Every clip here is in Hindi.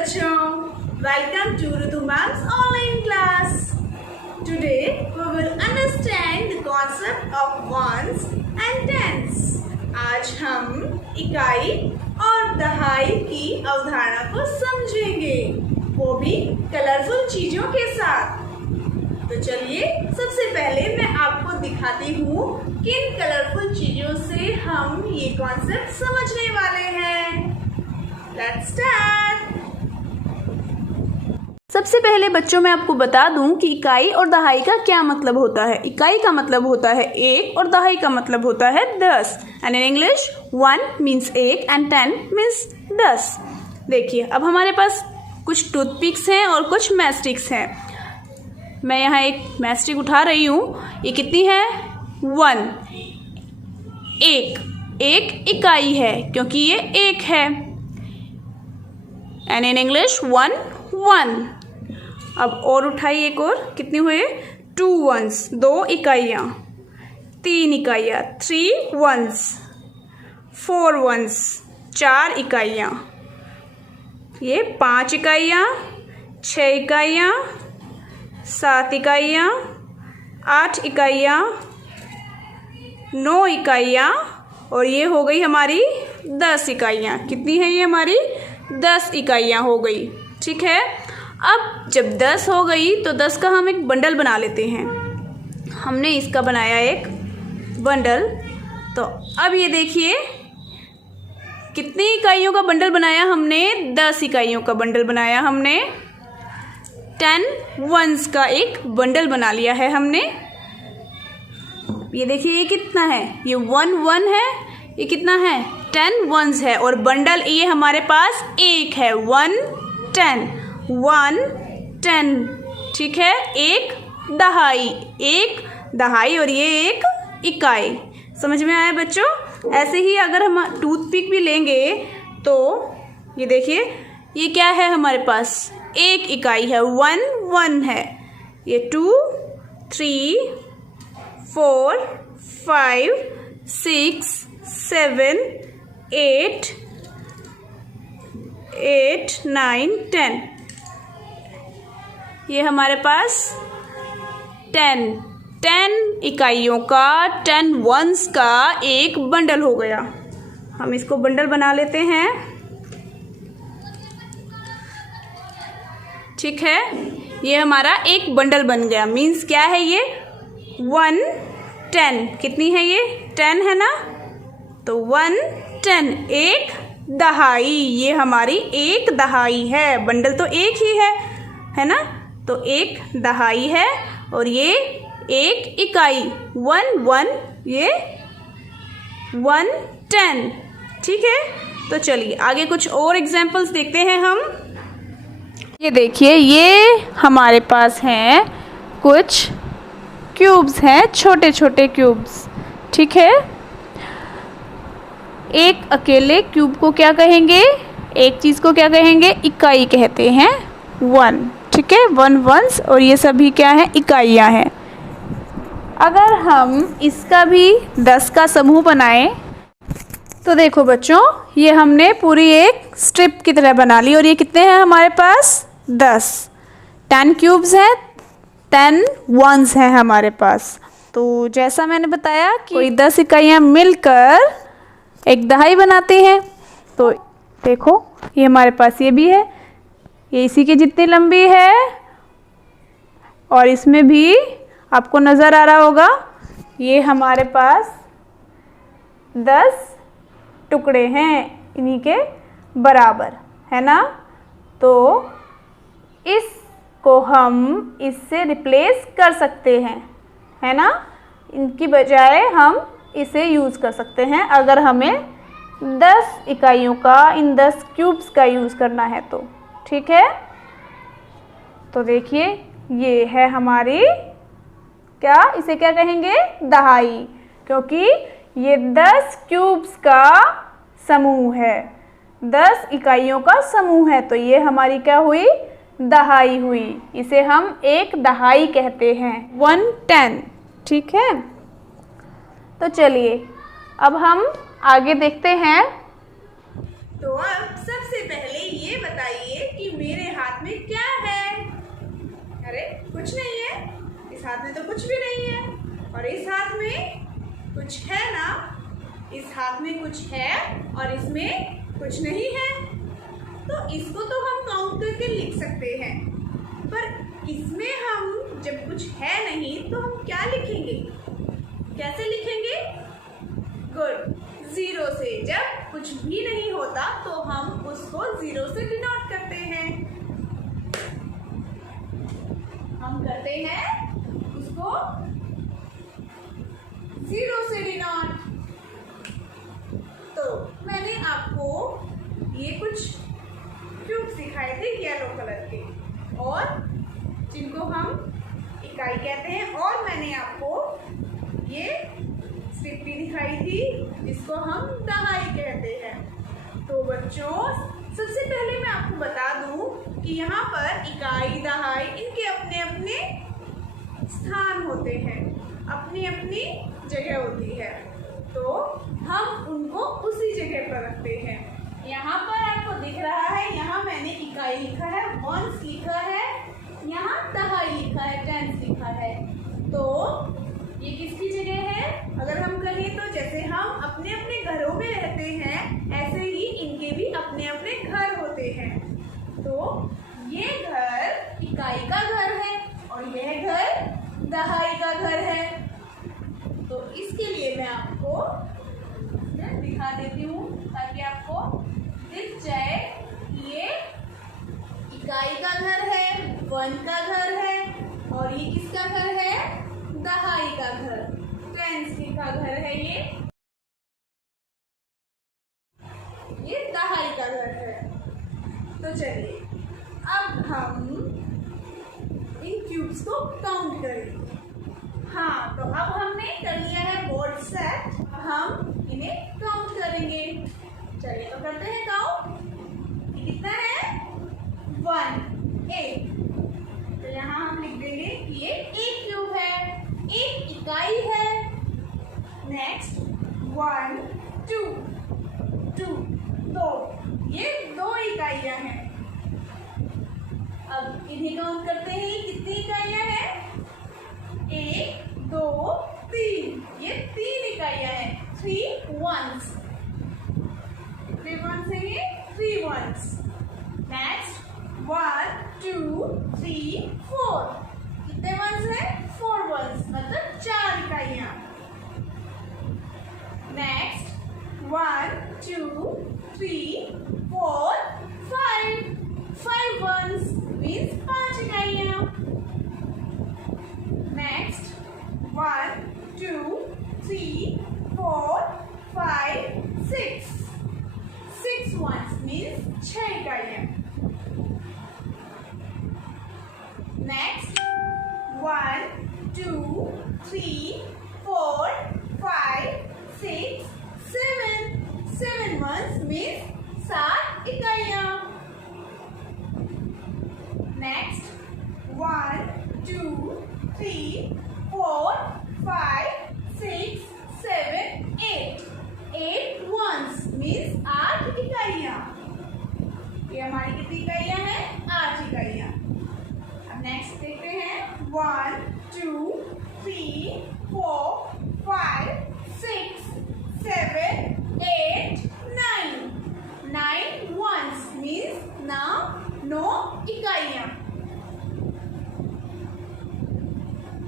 बच्चों, welcome to Ritu Ma'am's online class. Today we will understand the concept of ones and tens. आज हम इकाई और दहाई की अवधारणा को समझेंगे, वो भी कलरफुल चीजों के साथ। तो चलिए सबसे पहले मैं आपको दिखाती हूँ किन कलरफुल चीजों से हम ये कॉन्सेप्ट समझने वाले हैं। Let's start. सबसे पहले बच्चों मैं आपको बता दूं कि इकाई और दहाई का क्या मतलब होता है। इकाई का मतलब होता है एक और दहाई का मतलब होता है 10। एंड इन इंग्लिश 1 मीन्स एक एंड 10 मीन्स 10। देखिए अब हमारे पास कुछ टूथपिक्स हैं और कुछ मैस्टिक्स हैं। मैं यहाँ एक मैस्टिक उठा रही हूँ। ये कितनी है? 1। एक इकाई है क्योंकि ये एक है। And in English 1। अब और उठाइए एक और। कितनी हुए? 2 ones, 2 इकाइयाँ। 3 इकाइयाँ, 3 ones। 4 ones, 4 इकाइयाँ। ये 5 इकाइयाँ, 6 इकाइयाँ, 7 इकाइयाँ, 8 इकाइयाँ, 9 इकाइयाँ और ये हो गई हमारी 10 इकाइयाँ। कितनी है ये? हमारी 10 इकाइयाँ हो गई। ठीक है। अब जब 10 हो गई तो 10 का हम एक बंडल बना लेते हैं। हमने इसका बनाया एक बंडल। तो अब ये देखिए कितनी इकाइयों का बंडल बनाया हमने? 10 इकाइयों का बंडल बनाया हमने। 10 ones का एक बंडल बना लिया है हमने। ये देखिए ये कितना है? ये 1 है। ये कितना है? 10 ones है और बंडल ये हमारे पास एक है। 1 10 1 10। ठीक है। एक दहाई और ये एक इकाई। समझ में आया बच्चों? ऐसे ही अगर हम टूथपिक भी लेंगे तो ये देखिए ये क्या है हमारे पास? एक इकाई है। 1 है। ये 2 3 4 5 6 7 8 9 10। ये हमारे पास 10 इकाइयों का 10 ones का एक बंडल हो गया। हम इसको बंडल बना लेते हैं। ठीक है। ये हमारा एक बंडल बन गया। मीन्स क्या है ये? 1 10। कितनी है ये? 10 है ना? तो 1 10 एक दहाई। ये हमारी एक दहाई है। बंडल तो एक ही है ना? तो एक दहाई है और ये एक इकाई 1 ये 1 10। ठीक है। तो चलिए आगे कुछ और एग्जाम्पल्स देखते हैं हम। ये देखिए ये हमारे पास हैं कुछ क्यूब्स हैं, छोटे छोटे क्यूब्स। ठीक है। एक अकेले क्यूब को क्या कहेंगे? एक चीज़ को क्या कहेंगे? इकाई कहते हैं। 1। ठीक है। 1 ones और ये सभी क्या है? इकाइयाँ हैं। अगर हम इसका भी 10 का समूह बनाएं तो देखो बच्चों ये हमने पूरी एक स्ट्रिप की तरह बना ली और ये कितने हैं हमारे पास? 10 क्यूब्स हैं, 10 ones हैं हमारे पास। तो जैसा मैंने बताया कि कोई 10 इकाइयाँ मिलकर एक दहाई बनाते हैं। तो देखो ये हमारे पास ये भी है। ये इसी के जितनी लंबी है और इसमें भी आपको नज़र आ रहा होगा ये हमारे पास 10 टुकड़े हैं इन्हीं के बराबर, है ना? तो इसको हम इससे रिप्लेस कर सकते हैं, है ना? इनकी बजाय हम इसे यूज़ कर सकते हैं अगर हमें 10 इकाइयों का इन 10 क्यूब्स का यूज़ करना है तो। ठीक है। तो देखिए ये है हमारी क्या? इसे क्या कहेंगे? दहाई। क्योंकि ये 10 क्यूब्स का समूह है, 10 इकाइयों का समूह है। तो ये हमारी क्या हुई? दहाई हुई। इसे हम एक दहाई कहते हैं। 1 10। ठीक है। तो चलिए अब हम आगे देखते हैं। तो अब सबसे पहले ये बताइए कि मेरे हाथ में क्या है? अरे कुछ नहीं है, इस हाथ में तो कुछ भी नहीं है। और इस हाथ में कुछ है ना? इस हाथ में कुछ है और इसमें कुछ नहीं है। तो इसको तो हम काउंट करके लिख सकते हैं, पर इसमें हम जब कुछ है नहीं तो हम क्या लिखेंगे? कैसे लिखेंगे? गुड, जीरो से। जब कुछ भी नहीं होता तो हम उसको जीरो से डिनोट करते हैं। हम करते हैं उसको जीरो से डिनोट। तो मैंने आपको ये कुछ क्यूब सिखाए थे येलो कलर के, और जिनको हम इकाई कहते हैं, और मैंने आपको ये स्ट्रिप भी दिखाई थी जिसको हम दहाई कहते हैं। तो बच्चों, सबसे पहले मैं आपको बता दूं कि यहाँ पर इकाई, दहाई, इनके अपने अपने स्थान होते हैं, अपनी अपनी जगह होती है, तो हम उनको उसी जगह पर रखते हैं। यहाँ पर आपको दिख रहा है, यहाँ मैंने इकाई लिखा है, वंस लिखा है, यहाँ दहाई लिखा है, टेंस लिखा है। तो ये किसकी जगह है? अगर हम कहें तो जैसे हम अपने अपने घरों में रहते हैं, ऐसे ही इनके भी अपने अपने घर होते हैं। तो ये घर इकाई का घर है और यह घर दहाई का घर है। तो इसके लिए मैं आपको दिखा देती हूँ ताकि आपको दिख जाए। ये इकाई का घर है, वन का घर है, और ये किसका घर है? दहाई का घर, टेंस का घर है। ये दहाई का घर है। तो चलिए अब हम इन क्यूब्स को काउंट करेंगे। हाँ, तो अब हमने कर लिया है बोर्ड सेट, हम इन्हें काउंट करेंगे। चलिए तो करते हैं काउंट। ये कितना है? 1, 8। तो यहाँ हम लिख देंगे कि ये एक क्यूब है, एक इकाई है। नेक्स्ट 1, 2, 2, 2, ये 2 इकाइयां हैं। अब इन्हें काउंट करते हैं, कितनी इकाइयां हैं? 1, 2, 3, ये 3 इकाइयां हैं। 3 ones, कितने ones हैं ये? 3 ones। नेक्स्ट 1, 2, 3, 4, कितने ones हैं? 4 ones, मतलब 4 इकाइयां। नेक्स्ट 1, 2, 3, 4, 5 ones means 5 इकाइयां। नेक्स्ट 1, 2, 3, 4, 5, 6 ones means 6 इकाइयां। नेक्स्ट 1, 2, 3, 4, 5, 6, 7 ones means 7 इकाइयां। नेक्स्ट 1, 2, 3, 4, 5, 6, 7, 8 ones means 8 इकाइयां। ये हमारी कितनी इकाइयां हैं? 8 इकाइयां। अब नेक्स्ट देखते हैं 1, 2, 3, 4, 5, 6, 7, 8, 9 ones means now 9 इकाइयां।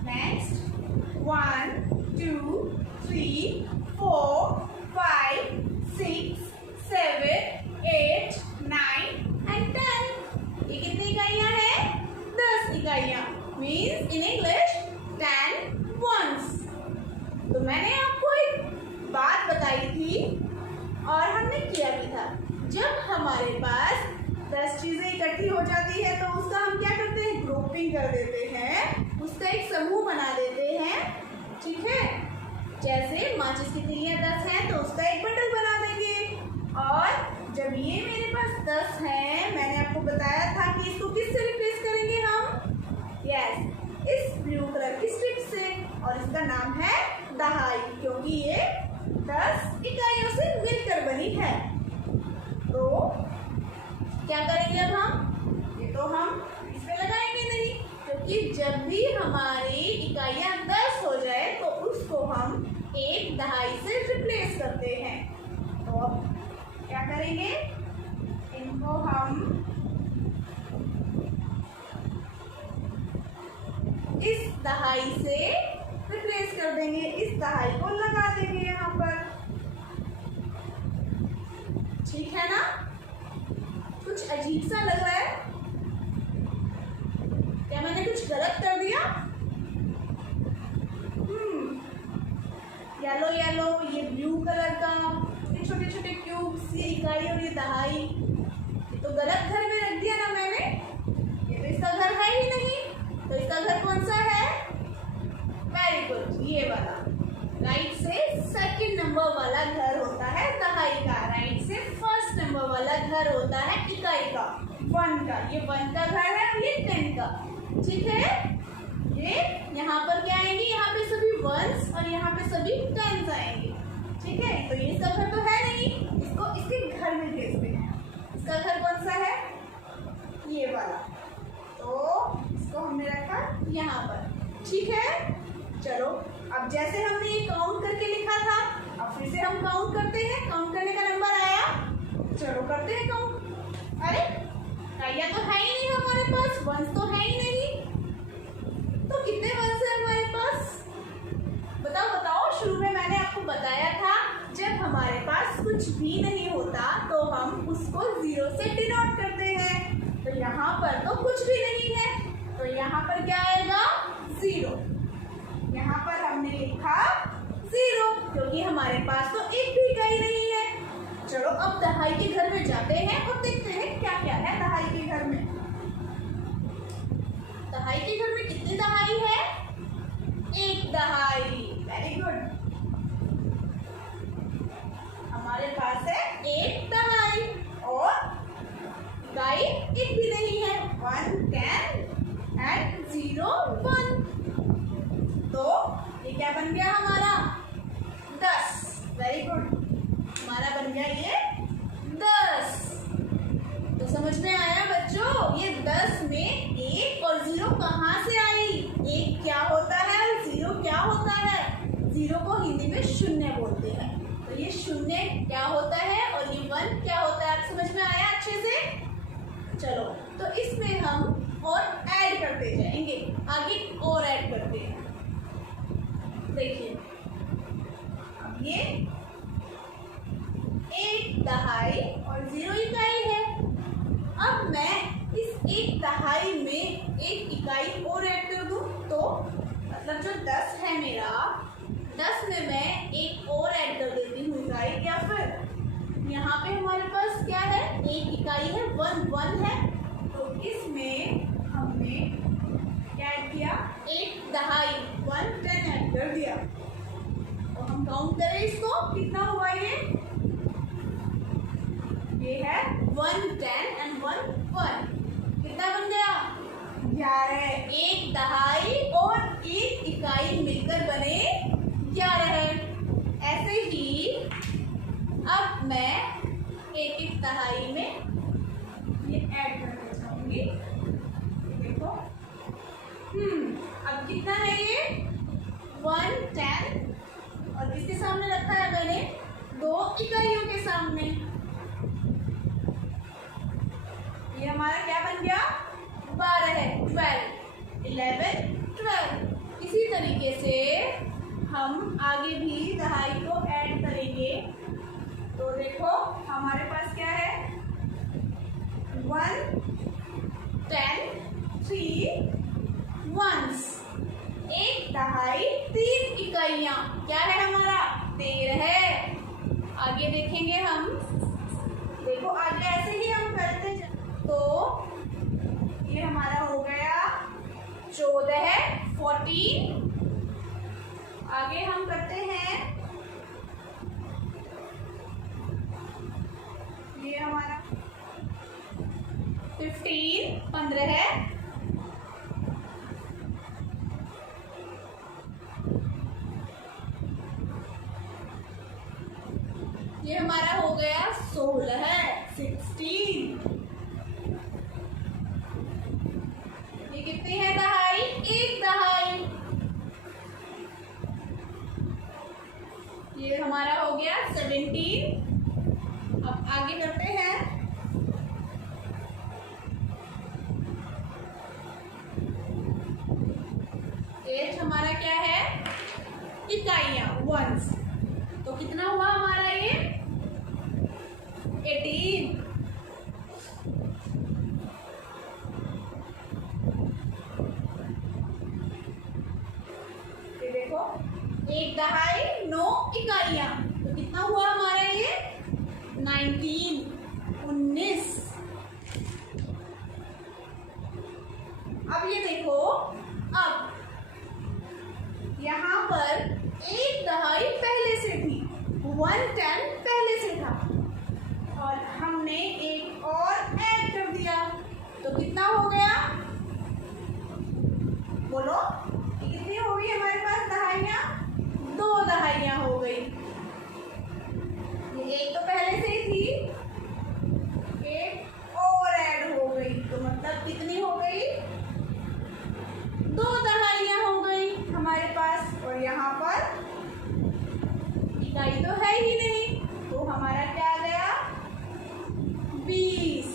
Next 1, 2, 3, 4, 5, 6, 7, 8, 9 and 10। ये कितनी इकाइयां हैं? 10 इकाइयां। Means in English 10 ones। तो मैंने आपको एक बात बताई थी और हमने किया भी था। जब हमारे पास 10 चीजें इकट्ठी हो जाती है तो उसका हम क्या करते हैं? ग्रुपिंग कर देते हैं, उसका एक समूह बना देते हैं। ठीक है, जैसे माचिस की तिलियां 10 हैं तो उसका एक बंडल बना देंगे। और जब ये मेरे पास 10 हैं, मैंने आपको बताया था कि इसको किससे रिप्लेस करेंगे हम? यस, इस ब्लू कलर की स्ट्रिप से, और इसका नाम है दहाई, क्योंकि ये 10 इकाइयों से मिलकर बनी है। तो क्या करेंगे अब हम? ये तो हम इसमें लगाएंगे नहीं, क्योंकि जब भी हमारी इकाइयां 10 हो जाए तो उसको हम एक दहाई से रिप्लेस करते हैं। तो अब क्या करेंगे, इनको हम इस दहाई से रिप्लेस कर देंगे, इस दहाई को लगा देंगे यहाँ पर। ठीक है ना? कुछ अजीब सा लग रहा है, क्या मैंने कुछ गलत कर दिया? येलो येलो, ये ब्लू कलर का, ये छोटे छोटे क्यूब्स, ये इकाई और ये दहाई, ये तो गलत घर में रख दिया ना मैंने। ये तो इसका घर है ही नहीं। तो इसका घर कौन सा है? वेरी गुड, ये वाला। राइट से सेकंड नंबर वाला घर होता है दहाई का, राइट से फर्स्ट नंबर वाला घर होता है इकाई का, 1 का। ये 1 का घर है और ये 10 का। ठीक है, ये यहाँ पर क्या आएंगे, यहाँ पे सभी 1s और यहाँ पे सभी 10s आएंगे। ठीक है, तो ये इसका घर तो है नहीं, इसको इसके घर में भेजते हैं। इसका घर कौन सा है? ये वाला। तो इसको हमने रखा यहाँ पर। ठीक है, चलो अब जैसे हमने ये काउंट करके लिखा था, अब फिर से हम काउंट करते हैं। काउंट करने का नंबर आया, चलो करते हैं काउंट। अरे इकाइयां तो है ही नहीं हमारे पास, 1s तो है ही नहीं। तो कितने 1s है हमारे पास? बताओ बताओ। शुरू में मैंने आपको बताया था, जब हमारे पास कुछ भी नहीं होता तो हम उसको 0 से डिनोट करते हैं। तो यहाँ पर तो कुछ भी नहीं है, तो यहाँ पर क्या आएगा? 0। यहाँ पर हमने लिखा 0, क्योंकि हमारे पास तो एक भी इकाई नहीं है। चलो अब दहाई के घर में जाते हैं और देखते हैं क्या क्या है दहाई के घर में। दहाई के घर में कितनी दहाई है? 1 दहाई। वेरी गुड, हमारे पास है 1 दहाई और इकाई एक भी नहीं है। 1 10 and 0 1। तो ये क्या बन गया हमारा? 10। वेरी गुड, हमारा बन गया ये 10। तो समझ में आया बच्चों, ये 10 में 1 और 0 कहाँ से आई? 1 क्या होता है और 0 क्या होता है? 0 को हिंदी में शून्य बोलते हैं। तो ये शून्य क्या होता है और ये 1 क्या होता है? आप समझ में आया अच्छे से? चलो तो इसमें हम और ऐड करते जाएंगे, आगे और ऐड करते हैं। देखिए अब ये 1 दहाई और 0 इकाई है। अब मैं इस 1 दहाई में 1 इकाई और ऐड कर दूं, तो मतलब जो 10 है मेरा, 10 में मैं 1 और ऐड कर देती हूँ इकाई। या फिर यहाँ पे हमारे पास क्या है? 1 इकाई है, 1 1 है, तो इसमें हमने क्या ऐड किया? 1 दहाई, 1 10 ऐड कर दिया। तो हम काउंट करें इसको, कितना हुआ ये है 1 10 and 1 1। कितना बन गया? 11। 1 दहाई और 1 इकाई मिलकर बने 11। ऐसे ही अब मैं 1 दहाई में ये ऐड करना चाहूंगी। देखो अब कितना है ये? 1 10 और किसके सामने रखा है मैंने? 2 इकाइयों के सामने। ये हमारा क्या बन गया? 12 है, 12 11 12। इसी तरीके से हम आगे भी दहाई को ऐड करेंगे। तो देखो हमारे पास क्या है? 1 10 3 1s। 1 दहाई 3 इकाइयां, क्या है हमारा? 13 है। आगे देखेंगे हम। देखो आगे ऐसे ही हम करते तो ये हमारा हो गया 14 14। आगे हम करते हैं, ये हमारा 15 15 है। ये हमारा हो गया 16 है, 16। हमारा हो गया 17। अब आगे करते हैं। एट हमारा क्या है, इकाइयां, वंस। तो कितना हुआ हमारा ये 18। देखो, एक दहाई 9 इकाइयां, तो कितना हुआ हमारा ये 19। अब ये देखो, अब यहाँ पर एक दहाई पहले से थी, 1/10 पहले से था, और हमने एक और ऐड कर दिया, तो कितना हो गया, बोलो कितनी हो गई हमारे पास दहाइयाँ, 2 दहाइयाँ हो गई। ये एक तो पहले से ही थी, एक और ऐड हो गई, तो मतलब कितनी हो गई, 2 दहाइयाँ हो गई हमारे पास। और यहाँ पर इकाई तो है ही नहीं, तो हमारा क्या आ गया 20,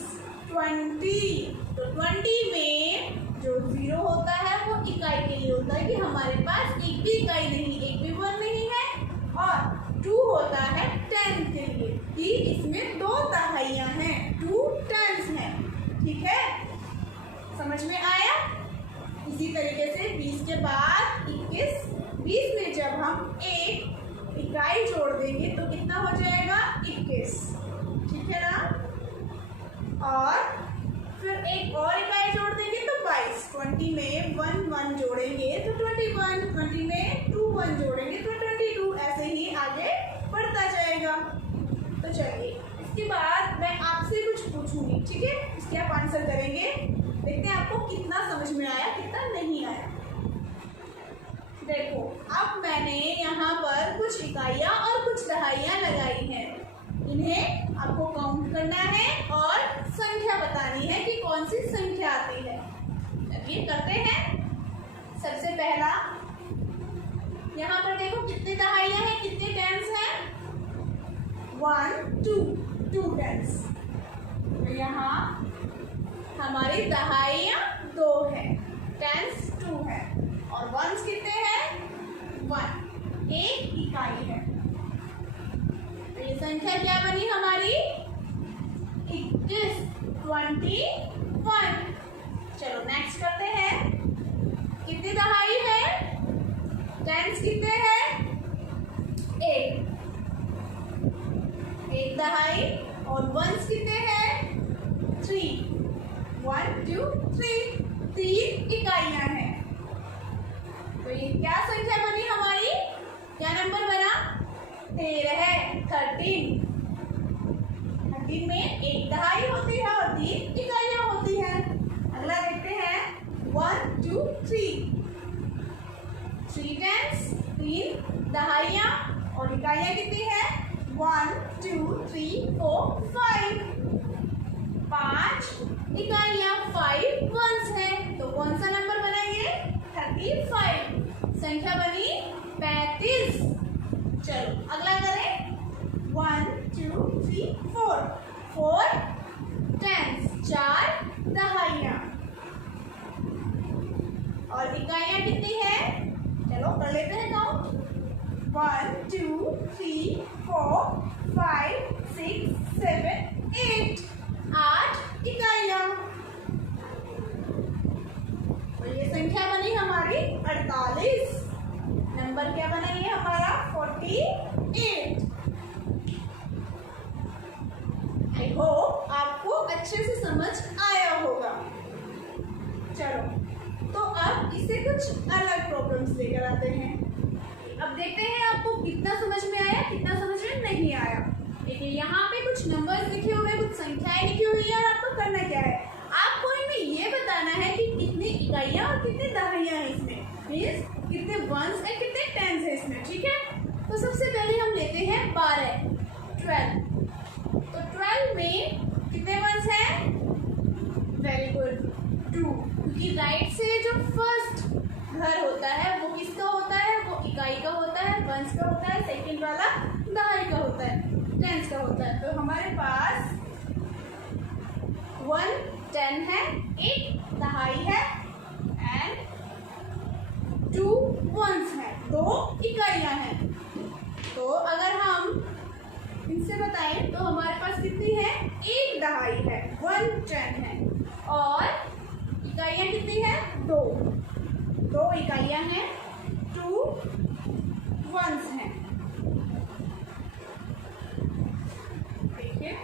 20। तो 20 में जो 0 होता है वो इकाई के लिए होता है कि हमारे पास एक भी इकाई नहीं, एक भी 1 नहीं है, और 2 होता है 10 के लिए कि इसमें 2 दहाइयाँ हैं, 2 10s हैं। ठीक है, समझ में आया। इसी तरीके से 20 के बाद 21, 20 में जब हम एक इकाई जोड़ देंगे तो कितना हो जाएगा 21। ठीक है ना, और फिर एक और इकाई जोड़ देंगे तो 22। 20 में 1 1 जोड़ेंगे तो 21, 20 में 2 1 जोड़ेंगे तो 22, ऐसे ही आगे बढ़ता जाएगा। तो चलिए, इसके बाद मैं आपसे कुछ पूछूंगी, ठीक है, इसके आप आंसर करेंगे, देखते हैं आपको कितना समझ में आया, कितना नहीं आया। देखो, अब मैंने यहाँ पर कुछ इकाइयाँ और कुछ दहाइयाँ लगाई हैं, इन्हें आपको काउंट करना है और संख्या बतानी है कि कौन सी संख्या आती है। चलिए करते हैं। सबसे पहला, यहाँ पर देखो कितने दहाइयाँ हैं, कितने टेंस हैं, 1 2 10s। तो यहाँ हमारी दहाइयाँ 2 है, टेंस 2 है, और वंस कितने हैं 1, एक इकाई है। तो ये संख्या क्या बनी हमारी 21, 21। चलो नेक्स्ट करते हैं। कितनी दहाई है, टेंस कितने हैं, एक दहाई, और वंस कितने हैं 3, 1 2 3, 3 इकाइयां हैं। तो ये क्या संख्या बनी हमारी, क्या नंबर बना 13 है, 13 में एक दहाई होती है और 3 इकाइयां होती हैं। अगला देखते हैं 1 2 3 टेंस, 3 दहाइयां, और इकाइयां कितनी है 1 2 3 4 5, 5 इकाइयां, 5 वंस है, तो कौन सा नंबर बनाएंगे 35। संख्या बनी 35। चलो अगला करें, 1 2 3 4 टेंस, 4 दहाइयां, और इकाइयां कितनी है, चलो कर लेते हैं काउंट, 1 2 3 4 5 6 7 8, 8 इकाइयां। और ये संख्या बनी हमारी 48। नंबर क्या बना ये हमारा 48। आई होप आपको अच्छे से समझ आया होगा। चलो, तो अब इसे कुछ अलग प्रॉब्लम्स लेकर आते हैं। अब देखते हैं आपको कितना समझ में आया, कितना समझ में नहीं आया। देखिए, यहाँ पे कुछ नंबर्स लिखे हुए हैं, कुछ संख्याएं लिखी हुई है, और आपको करना क्या है, आपको इनमें ये बताना है कि कितनी इकाइयां और कितनी दहाइयां हैं इसमें, मीन्स कितने वंस है, कितने टेंस है इसमें। ठीक है, तो सबसे पहले हम लेते हैं 12, 12। तो 12 में कितने वंस हैं, वेरी गुड 2, क्योंकि राइट से जो फर्स्ट घर होता है वो किसका होता है, वो इकाई का होता है, वंस का होता है, सेकंड वाला दहाई का होता है, टेंस का होता है। तो हमारे पास 1 10 है, 1 दहाई है एंड 2 वंस है, 2 इकाइयां हैं। तो अगर हम इनसे बताएं तो हमारे पास कितनी है, 1 दहाई है, 1 10 है और इकाइयां कितनी है, 2 इकाइयां हैं, 2 वंस हैं। देखिए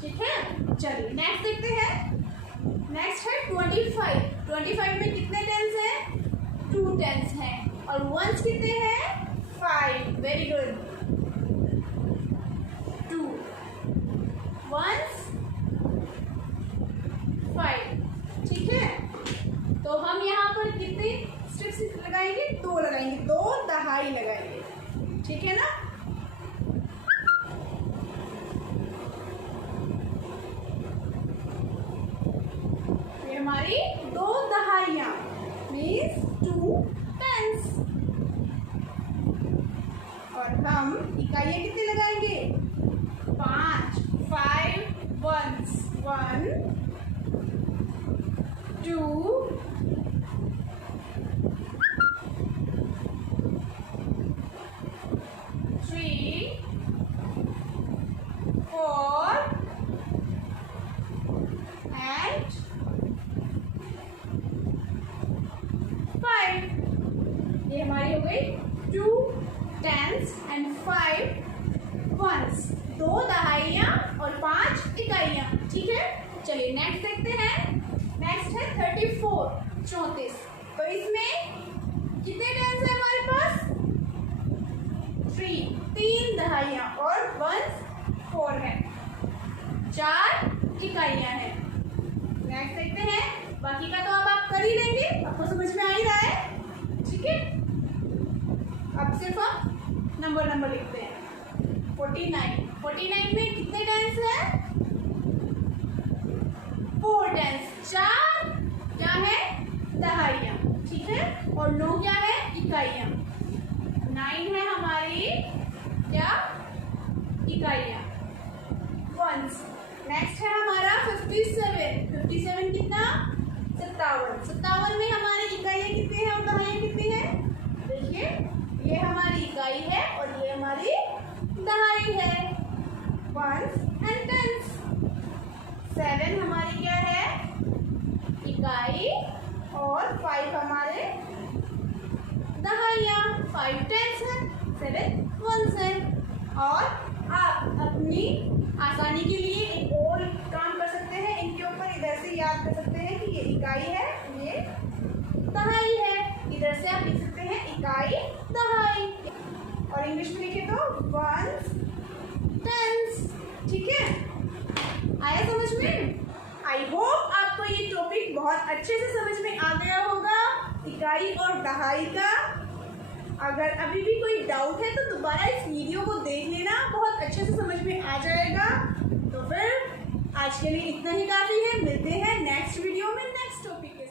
ठीक है। चलिए नेक्स्ट देखते हैं। नेक्स्ट है 25। 25 में कितने टेंस हैं, 2 टेंस हैं और वंस कितने हैं, 5। Very good, 2 ones 5। ठीक है। तो हम यहाँ पर कितने स्ट्रिप्स लगाएंगे, 2 लगाएंगे, 2 दहाई लगाएंगे। ठीक है ना। हमारी 2 दहाइयां मीन्स 2 टेंस। और हम इकाइयां कितनी लगाएंगे, 5 वंस, 1 2 3 4 and 5। ये हमारी हो गई 2 टेंस एंड 5 वंस, 2 दहाइयां और 5 इकाइयां। ठीक है। चलिए नेक्स्ट देखते हैं। नेक्स्ट है 34 34। तो इसमें कितने टेंस है हमारे पास, 3 दहाइयां और वंस 4 है, 4 इकाइयां हैं। नेक्स्ट देखते हैं। बाकी का तो अब आप कर ही लेंगे, आपको समझ में आ ही रहा है। ठीक है। अब सिर्फ हम नंबर लिखते हैं। 49 में कितने टेंस है, 4 टेंस, 4 क्या है, दहाइयां। ठीक है। और 9 क्या है, इकाइयां। 9 है हमारी क्या, इकाइयां, वंस। नेक्स्ट है हमारा 57। 57 कितना, 57 में हमारी इकाइयां कितनी है और दहाइयां कितनी है। देखिए ये हमारी इकाई है और ये हमारी दहाई है, वंस एंड टेंस। 7 हमारी क्या है, इकाई और 5 हमारे दहाइयां। 5 टेंस है, 7 वंस है। और आप अपनी आसानी के लिए एक और काम कर सकते हैं, इनके ऊपर इधर से याद कर सकते हैं कि ये इकाई है, ये दहाई है। इधर से आप लिख सकते हैं इकाई दहाई, और इंग्लिश में लिखे तो वंस टेंस। ठीक है। आया समझ में। आई होप आपको ये टॉपिक बहुत अच्छे से समझ में आ गया होगा, इकाई और दहाई का। अगर अभी भी कोई डाउट है तो दोबारा इस वीडियो को देख लेना, बहुत अच्छे से समझ में आ जाएगा। तो फिर आज के लिए इतना ही काफी है। मिलते हैं नेक्स्ट वीडियो में नेक्स्ट टॉपिक के